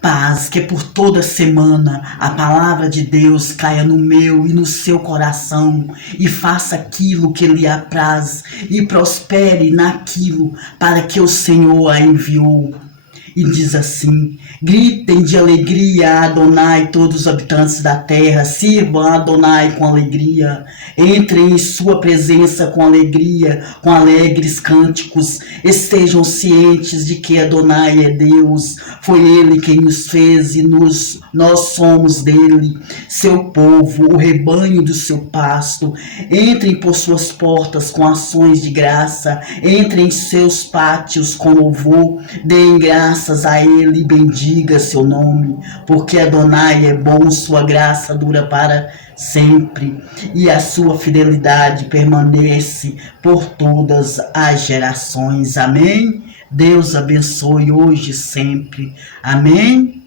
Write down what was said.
Paz, que por toda semana a palavra de Deus caia no meu e no seu coração e faça aquilo que lhe apraz e prospere naquilo para que o Senhor a enviou. E diz assim: gritem de alegria a Adonai todos os habitantes da terra, sirvam a Adonai com alegria, entrem em sua presença com alegria, com alegres cânticos, estejam cientes de que Adonai é Deus, foi Ele quem nos fez e nós somos dele, seu povo, o rebanho do seu pasto. Entrem por suas portas com ações de graça, entrem em seus pátios com louvor, deem graças a Ele, bendiga seu nome, porque Adonai é bom, sua graça dura para sempre e a sua fidelidade permanece por todas as gerações. Amém? Deus abençoe hoje e sempre. Amém?